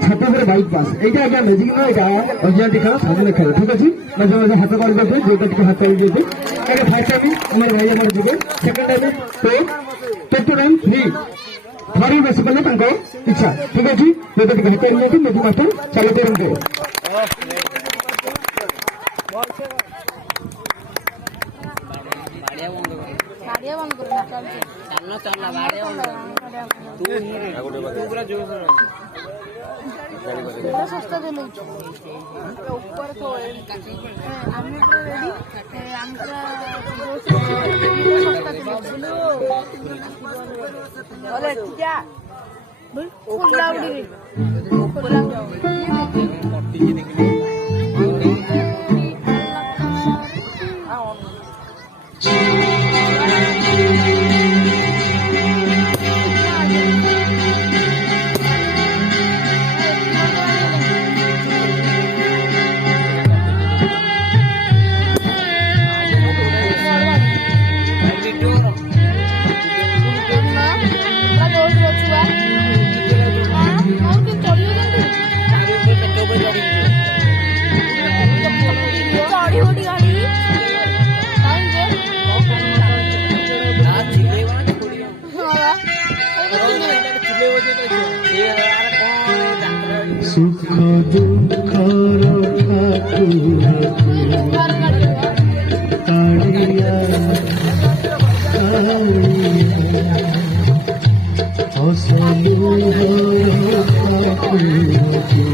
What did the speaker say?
छात्र बाइक पास यहाँ आज्ञा मेजिक ना यहाँ अभियान खेल सामने खेल ठीक अच्छे मजे मजे हाथ कर जो हाथ कर फास्ट टाइम आम भाई आम जी second time two time three three बस कले इच्छा ठीक अच्छे जो हाथ मेजिक मास्टर चलते रहे सस्ता दे ऊपर तो आम्ही रेडी सुख दुख ठाकुर